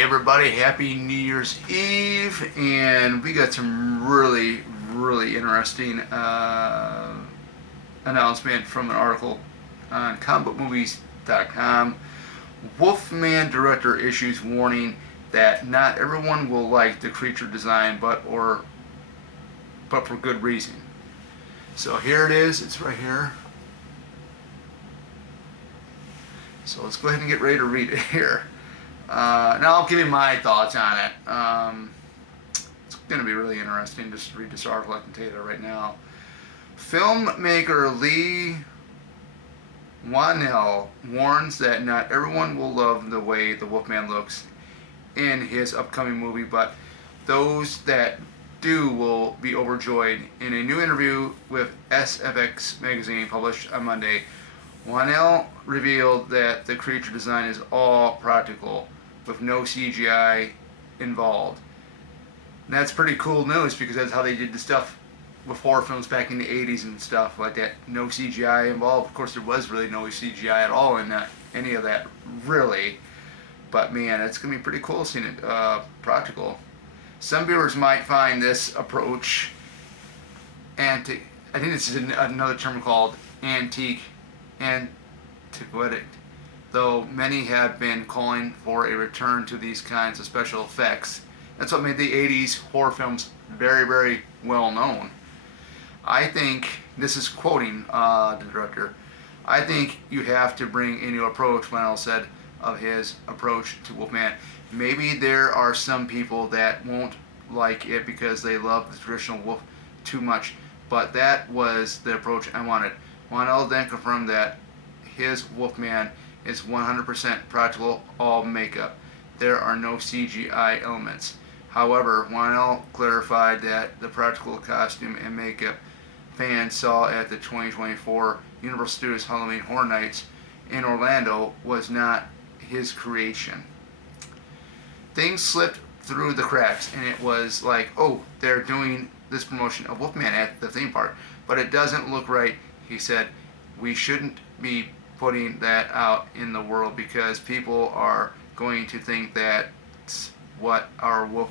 Hey everybody, happy New Year's Eve, and we got some really interesting announcement from an article on comicbookmovies.com. Wolfman Director issues warning that not everyone will like the creature design, but for good reason. So here it is, it's right here. So let's go ahead and get ready to read it here. Now I'll give you my thoughts on it. It's going to be really interesting. Just read this article, I can tell you that right now. Filmmaker Lee Whannell warns that not everyone will love the way the Wolfman looks in his upcoming movie, but those that do will be overjoyed. In a new interview with SFX magazine published on Monday, Whannell revealed that the creature design is all practical, with no CGI involved. And that's pretty cool news, because that's how they did the stuff with horror films back in the 80s and stuff like that. No CGI involved. Of course, there was really no CGI at all in any of that, really. But man, it's going to be pretty cool seeing it practical. Some viewers might find this approach I think this is another term called antiquated, though many have been calling for a return to these kinds of special effects. That's what made the 80s horror films very well known. I think, this is quoting the director, I think you have to bring a new approach, Whannell said of his approach to Wolfman. Maybe there are some people that won't like it because they love the traditional wolf too much, but that was the approach I wanted. Whannell then confirmed that his Wolfman is 100% practical, all makeup. There are no CGI elements. However, Whannell clarified that the practical costume and makeup fans saw at the 2024 Universal Studios Halloween Horror Nights in Orlando was not his creation. Things slipped through the cracks, and it was like, oh, they're doing this promotion of Wolfman at the theme park, but it doesn't look right, he said. We shouldn't be putting that out in the world because people are going to think that's what our wolf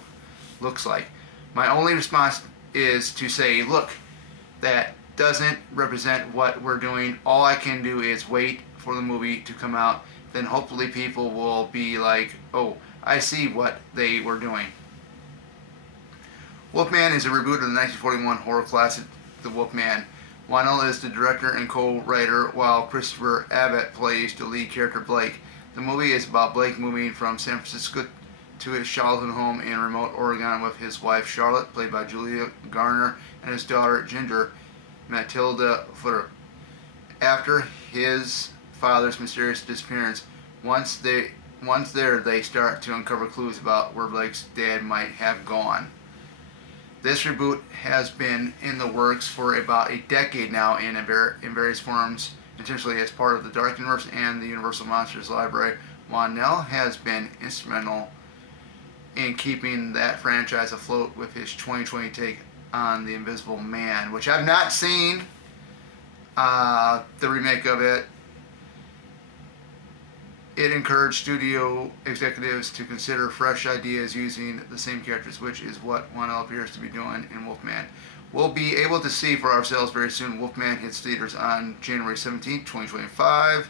looks like. My only response is to say, look, that doesn't represent what we're doing. All I can do is wait for the movie to come out. Then hopefully people will be like, oh, I see what they were doing. Wolfman is a reboot of the 1941 horror classic, The Wolfman. Whannell is the director and co-writer, while Christopher Abbott plays the lead character Blake. The movie is about Blake moving from San Francisco to his childhood home in remote Oregon with his wife Charlotte, played by Julia Garner, and his daughter Ginger Matilda Footer. After his father's mysterious disappearance, once there, they start to uncover clues about where Blake's dad might have gone. This reboot has been in the works for about a decade now in various forms, intentionally as part of the Dark Universe and the Universal Monsters Library. Whannell has been instrumental in keeping that franchise afloat with his 2020 take on The Invisible Man, which I've not seen the remake of it. It encouraged studio executives to consider fresh ideas using the same characters, which is what Whannell appears to be doing in Wolfman. We'll be able to see for ourselves very soon. Wolfman hits theaters on January 17th, 2025.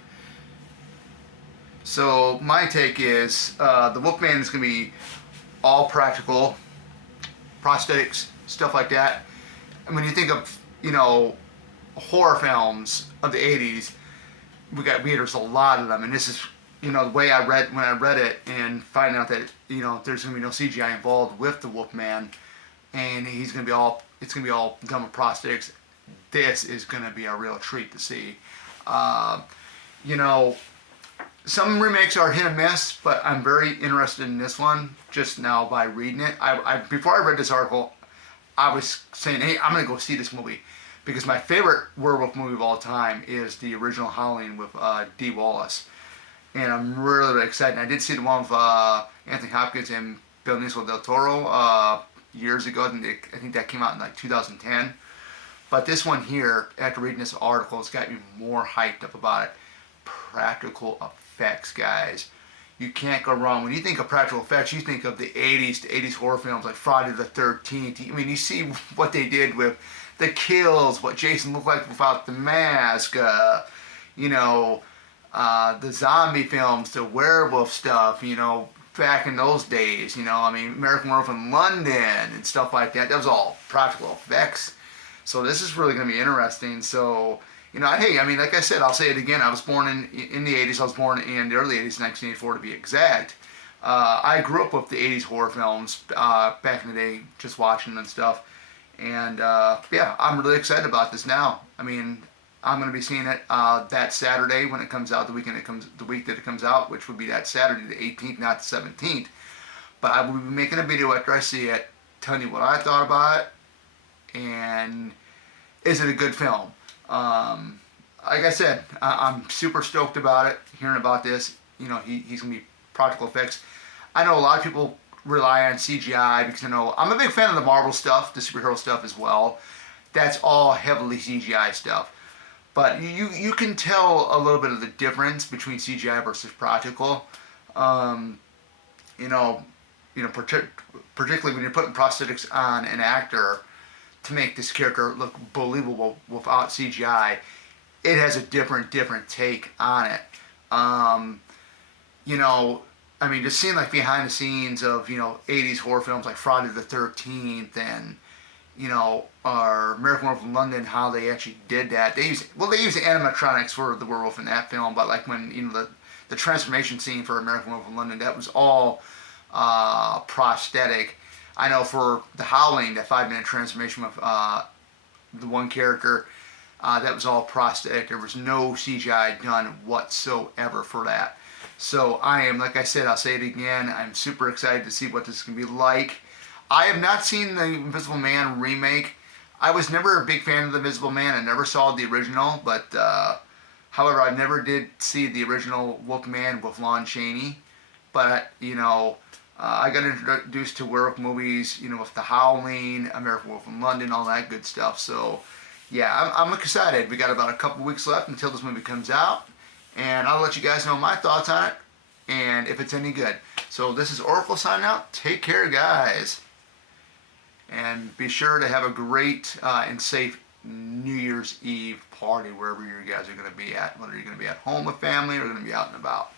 So my take is the Wolfman is going to be all practical, prosthetics, stuff like that. And when you think of, horror films of the 80s, there's a lot of them, and this is, the way when I read it and find out that, there's going to be no CGI involved with the Wolfman, and it's going to be all done with prosthetics. This is going to be a real treat to see. Some remakes are hit and miss, but I'm very interested in this one just now by reading it. Before I read this article, I was saying, hey, I'm going to go see this movie, because my favorite werewolf movie of all time is the original Howling with Dee Wallace. And I'm really excited. And I did see the one with Anthony Hopkins and Benicio del Toro years ago. I think that came out in like 2010. But this one here, after reading this article, has got me more hyped up about it. Practical effects, guys. You can't go wrong. When you think of practical effects, you think of the 80s, the 80s horror films like Friday the 13th. I mean, you see what they did with the kills, what Jason looked like without the mask, you know, the zombie films, the werewolf stuff, you know, back in those days, you know, I mean, American Werewolf in London and stuff like that. That was all practical effects. So this is really going to be interesting. So, you know, hey, I mean, like I said, I'll say it again. I was born in the 80s. I was born in the early 80s, 1984 to be exact. I grew up with the 80s horror films back in the day, just watching them and stuff. And yeah, I'm really excited about this now. I mean, I'm going to be seeing it that Saturday when it comes out, the week that it comes out, which would be that Saturday, the 18th, not the 17th. But I will be making a video after I see it, telling you what I thought about it, and is it a good film? Like I said, I'm super stoked about it, hearing about this. You know, he's going to be practical effects. I know a lot of people rely on CGI because I know I'm a big fan of the Marvel stuff, the superhero stuff as well. That's all heavily CGI stuff. But you can tell a little bit of the difference between CGI versus practical. Um, you know, particularly when you're putting prosthetics on an actor to make this character look believable without CGI, it has a different take on it. Um, you know, I mean, just seeing like behind the scenes of 80s horror films like Friday the 13th and or American Werewolf in London, how they actually did that. They use animatronics for the werewolf in that film, but like when the transformation scene for American Werewolf in London, that was all prosthetic. I know for The Howling, that 5-minute transformation with the one character, that was all prosthetic. There was no CGI done whatsoever for that. So I am, like I said, I'll say it again, I'm super excited to see what this is going to be like. I have not seen the Invisible Man remake. I was never a big fan of the Invisible Man. I never saw the original, but however, I never did see the original Wolfman with Lon Chaney. But I got introduced to werewolf movies, with The Howling, American Werewolf in London, all that good stuff. So yeah, I'm excited. We got about a couple weeks left until this movie comes out, and I'll let you guys know my thoughts on it and if it's any good. So this is Oracle signing out. Take care, guys. And be sure to have a great and safe New Year's Eve party wherever you guys are going to be at. Whether you're going to be at home with family or going to be out and about.